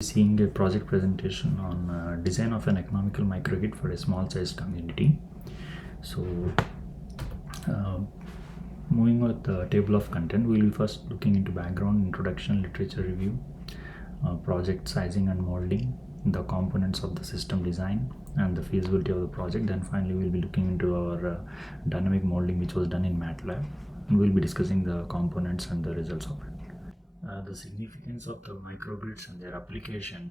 Seeing a project presentation on design of an economical microgrid for a small sized community. So uh, moving with the table of content, we will be first looking into background, introduction, literature review, project sizing and modeling, the components of the system design and the feasibility of the project. Then finally we'll be looking into our dynamic modeling, which was done in MATLAB, and we'll be discussing the components and the results of it. The significance of the microgrids and their application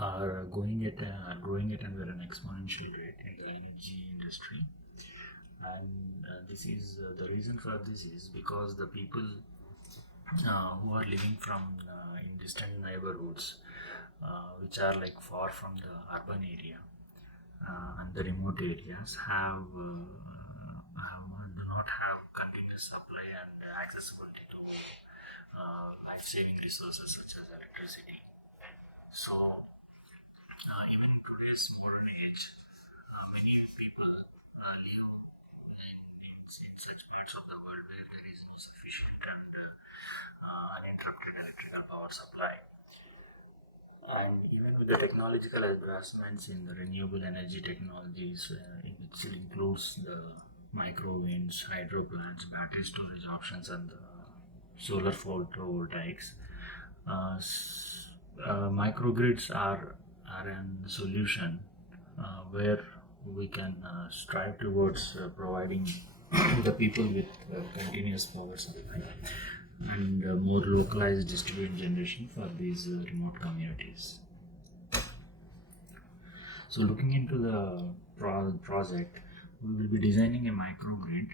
are growing at under an exponential rate in the energy industry, and this is the reason for this is because the people who are living from in distant neighborhoods, which are like far from the urban area and the remote areas, do not have continuous supply and accessibility to life-saving resources such as electricity. So, even in today's modern age, many people live in such parts of the world where there is no sufficient and uninterrupted electrical power supply. And even with the technological advancements in the renewable energy technologies, which includes the microwinds, hydro plants, battery storage options, and the solar photovoltaics, microgrids are a solution where we can strive towards providing the people with continuous power supply and more localized distributed generation for these remote communities. So looking into the project, we will be designing a microgrid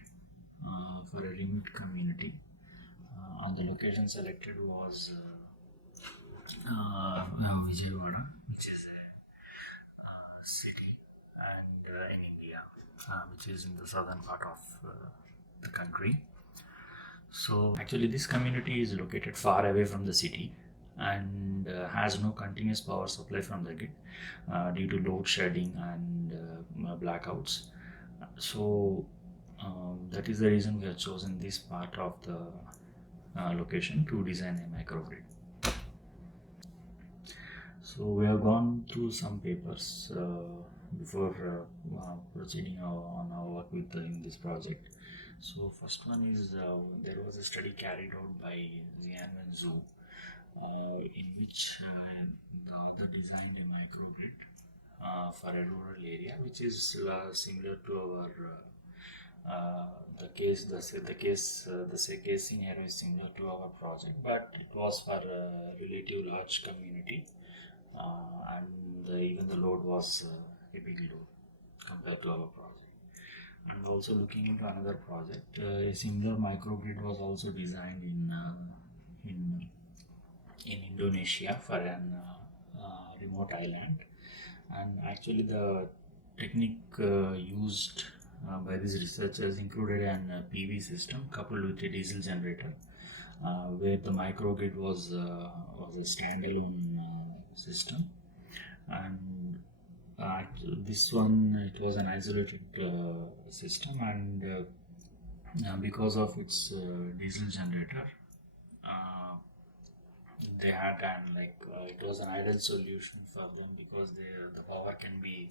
for a remote community. On the location selected was Vijayawada, which is a city and in India, which is in the southern part of the country. So actually this community is located far away from the city and has no continuous power supply from the grid due to load shedding and blackouts. So that is the reason we have chosen this part of the location to design a microgrid. So we have gone through some papers before proceeding on our work with in this project. So first one is there was a study carried out by Zian and Zhu, in which the author designed a microgrid for a rural area, which is similar to our the case scenario is similar to our project, but it was for a relative large community, and even the load was a big load compared to our project. And also looking into another project, a similar microgrid was also designed in Indonesia for an remote island, and actually the technique used by these researchers included an PV system coupled with a diesel generator, where the microgrid was a standalone system, and this one, it was an isolated system, and because of its diesel generator, they had it was an ideal solution for them because the power can be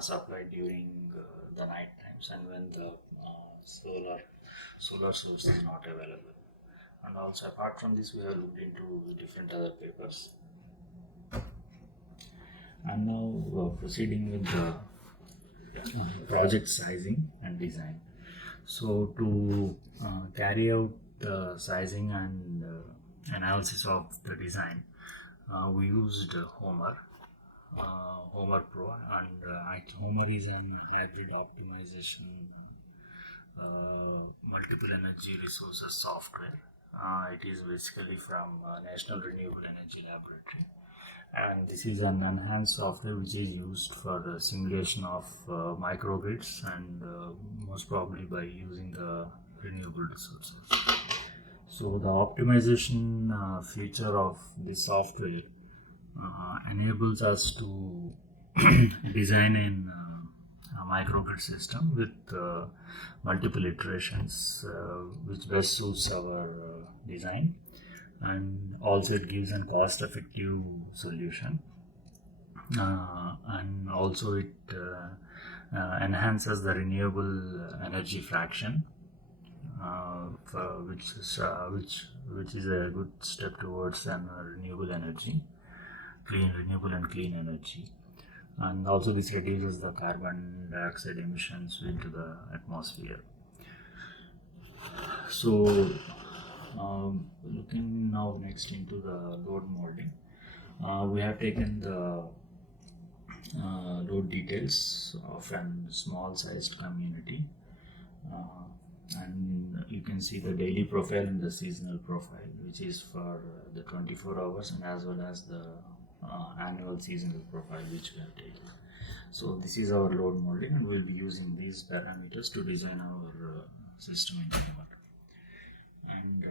supplied during the night times and when the solar source is not available. And also apart from this, we have looked into different other papers. And now proceeding with the project sizing and design. So to carry out the sizing and analysis of the design, we used Homer Pro, and Homer is an hybrid optimization multiple energy resources software. It is basically from National Renewable Energy Laboratory, and this is an enhanced software which is used for the simulation of microgrids, and most probably by using the renewable resources. So the optimization feature of this software enables us to design a microgrid system with multiple iterations, which best suits our design. and also it gives a cost effective solution, and also it enhances the renewable energy fraction, which is a good step towards an renewable energy, renewable and clean energy. And also this reduces the carbon dioxide emissions into the atmosphere. So looking now next into the load modeling, we have taken the load details of a small sized community, and you can see the daily profile and the seasonal profile, which is for the 24 hours, and as well as the annual seasonal profile which we have taken. So this is our load modeling, and we'll be using these parameters to design our system interval. And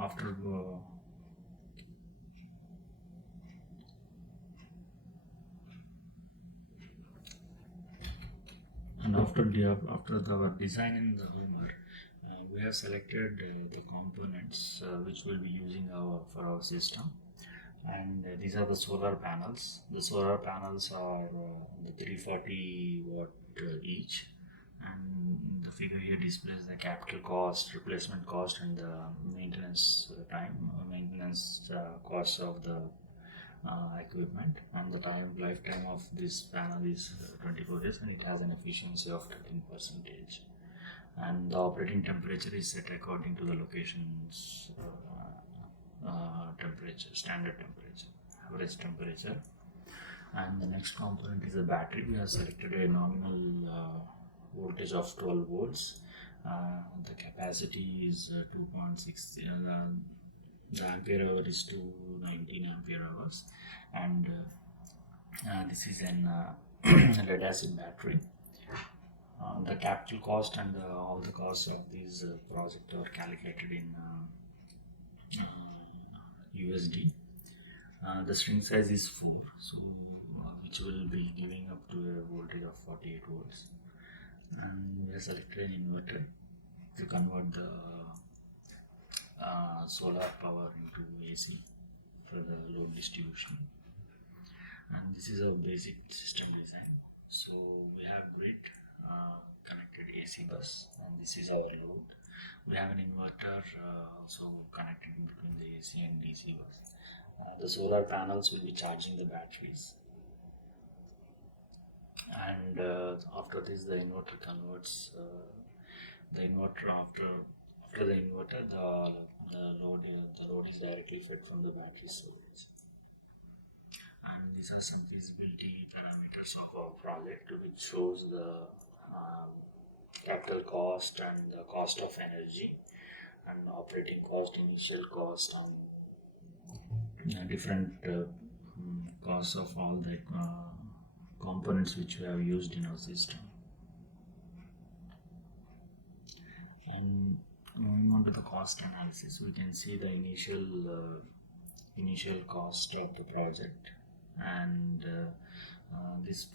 after our design in the Homer, we have selected the components which we'll be using for our system. And these are the solar panels. The solar panels are the 340 watt each, and the figure here displays the capital cost, replacement cost, and the maintenance cost of the equipment. And the lifetime of this panel is 24 days, and it has an efficiency of 13%. And the operating temperature is set according to the location's temperature, standard temperature, average temperature. And the next component is the battery. We have selected a nominal voltage of 12 volts. The capacity is 2.6. The ampere hour is 219 ampere hours, and this is an lead acid battery. The capital cost and all the costs of these project are calculated in USD. The string size is 4, so which will be giving up to a voltage of 48 volts. And we have selected an inverter to convert the solar power into AC for the load distribution. And this is our basic system design. So we have grid connected AC bus, and this is our load. We have an inverter also connected in between the AC and DC bus. The solar panels will be charging the batteries, and after this the inverter converts the inverter. After the inverter, the load is directly fed from the battery storage. And these are some feasibility parameters of our project, which shows the capital cost and the cost of energy, and operating cost, initial cost, and different costs of all the components which we have used in our system. And moving on to the cost analysis, we can see the initial cost of the project, and this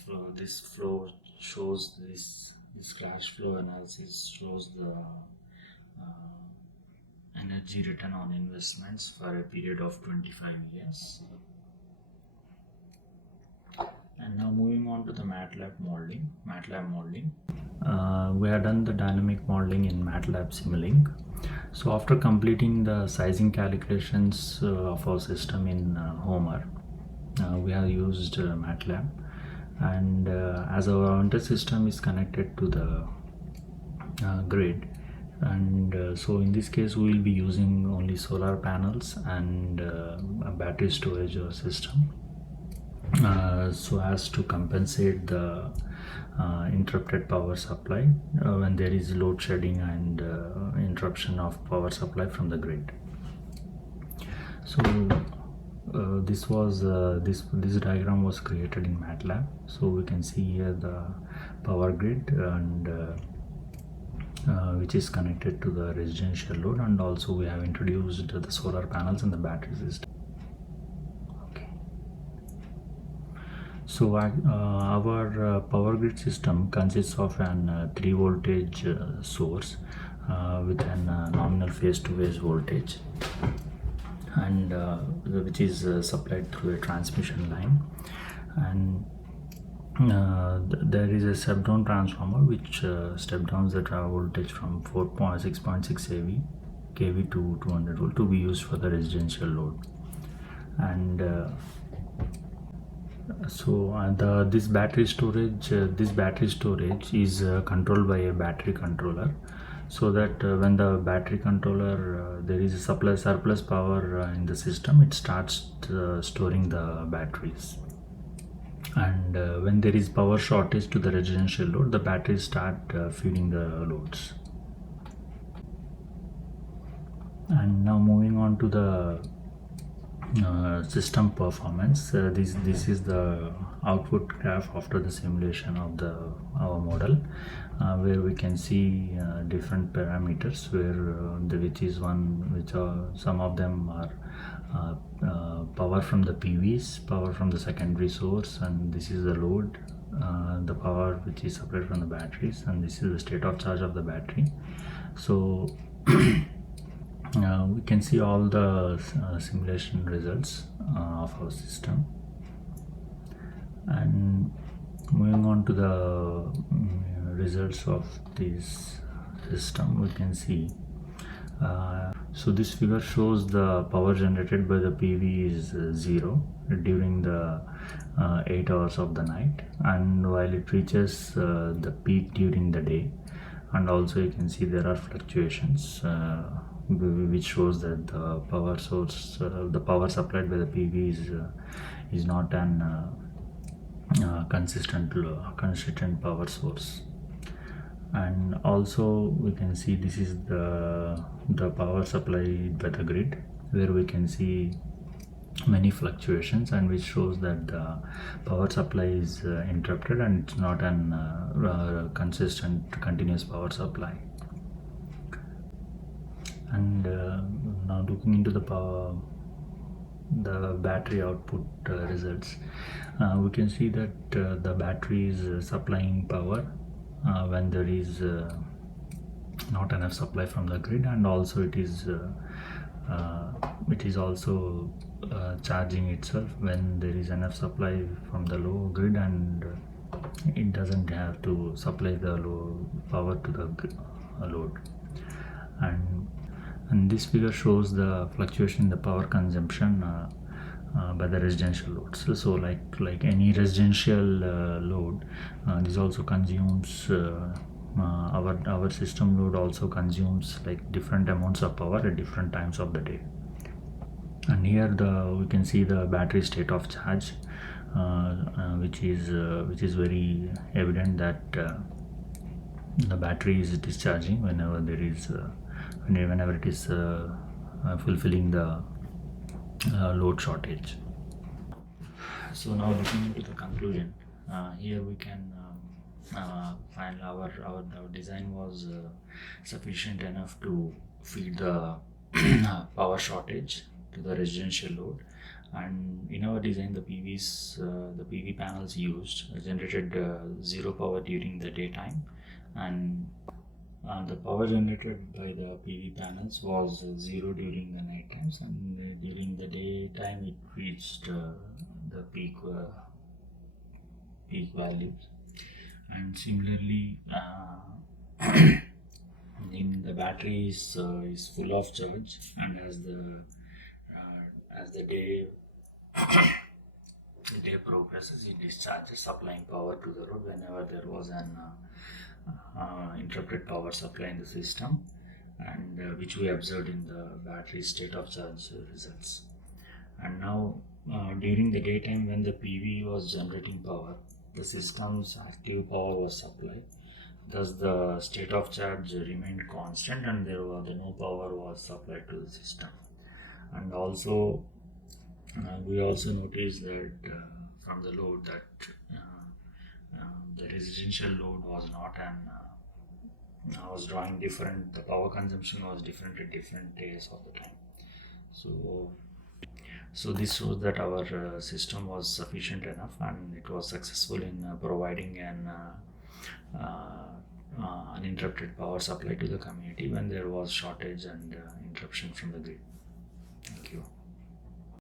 flow shows this cash flow analysis shows the energy return on investments for a period of 25 years. And now moving on to the MATLAB modeling. We have done the dynamic modeling in MATLAB Simulink. So after completing the sizing calculations of our system in Homer, we have used MATLAB, and as our inter system is connected to the grid, and so in this case we will be using only solar panels and a battery storage system, so as to compensate the interrupted power supply when there is load shedding and interruption of power supply from the grid. So this diagram was created in MATLAB. So we can see here the power grid, and which is connected to the residential load, and also we have introduced the solar panels and the battery system. Okay. So our power grid system consists of an 3 voltage source with an nominal phase-to-phase voltage, and which is supplied through a transmission line, and there is a step down transformer which step downs the voltage from 4.6.6 kV to 200 volt to be used for the residential load. And this battery storage is controlled by a battery controller, so that when the battery controller there is a surplus power in the system, it starts storing the batteries. And when there is power shortage to the residential load, the batteries start feeding the loads. And now moving on to the system performance. This is the output graph after the simulation of our model, where we can see different parameters, some of them are power from the PVs, power from the secondary source, and this is the load, the power which is supplied from the batteries, and this is the state of charge of the battery. So we can see all the simulation results of our system. And moving on to the results of this system, we can see so this figure shows the power generated by the PV is 0 during the 8 hours of the night, and while it reaches the peak during the day. And also you can see there are fluctuations which shows that the power source, the power supplied by the PV is not an consistent power source. And also we can see this is the power supplied by the grid, where we can see many fluctuations, and which shows that the power supply is interrupted and it's not an consistent continuous power supply. And now looking into the battery output results, we can see that the battery is supplying power when there is not enough supply from the grid, and also it is also charging itself when there is enough supply from the low grid, and it doesn't have to supply the low power to the load. And this figure shows the fluctuation in the power consumption by the residential loads. So like any residential load, this also consumes our system load also consumes like different amounts of power at different times of the day. And here we can see the battery state of charge, which is very evident that the battery is discharging whenever it is fulfilling the load shortage. So now looking into the conclusion, here we can find our design was sufficient enough to feed the power shortage to the residential load. And in our design, the PV panels used generated zero power during the daytime, and the power generated by the PV panels was zero during the night times, and during the daytime it reached the peak values. And similarly, in the battery is full of charge, and as the day progresses, it discharges, supplying power to the load whenever there was an interrupted power supply in the system, and which we observed in the battery state of charge results. And now during the daytime, when the PV was generating power, the system's active power was supplied, thus the state of charge remained constant, and no power was supplied to the system. And also we also noticed that from the load that the residential load was not was drawing different, the power consumption was different at different days of the time. So So this shows that our system was sufficient enough, and it was successful in providing an uninterrupted power supply to the community when there was shortage and interruption from the grid.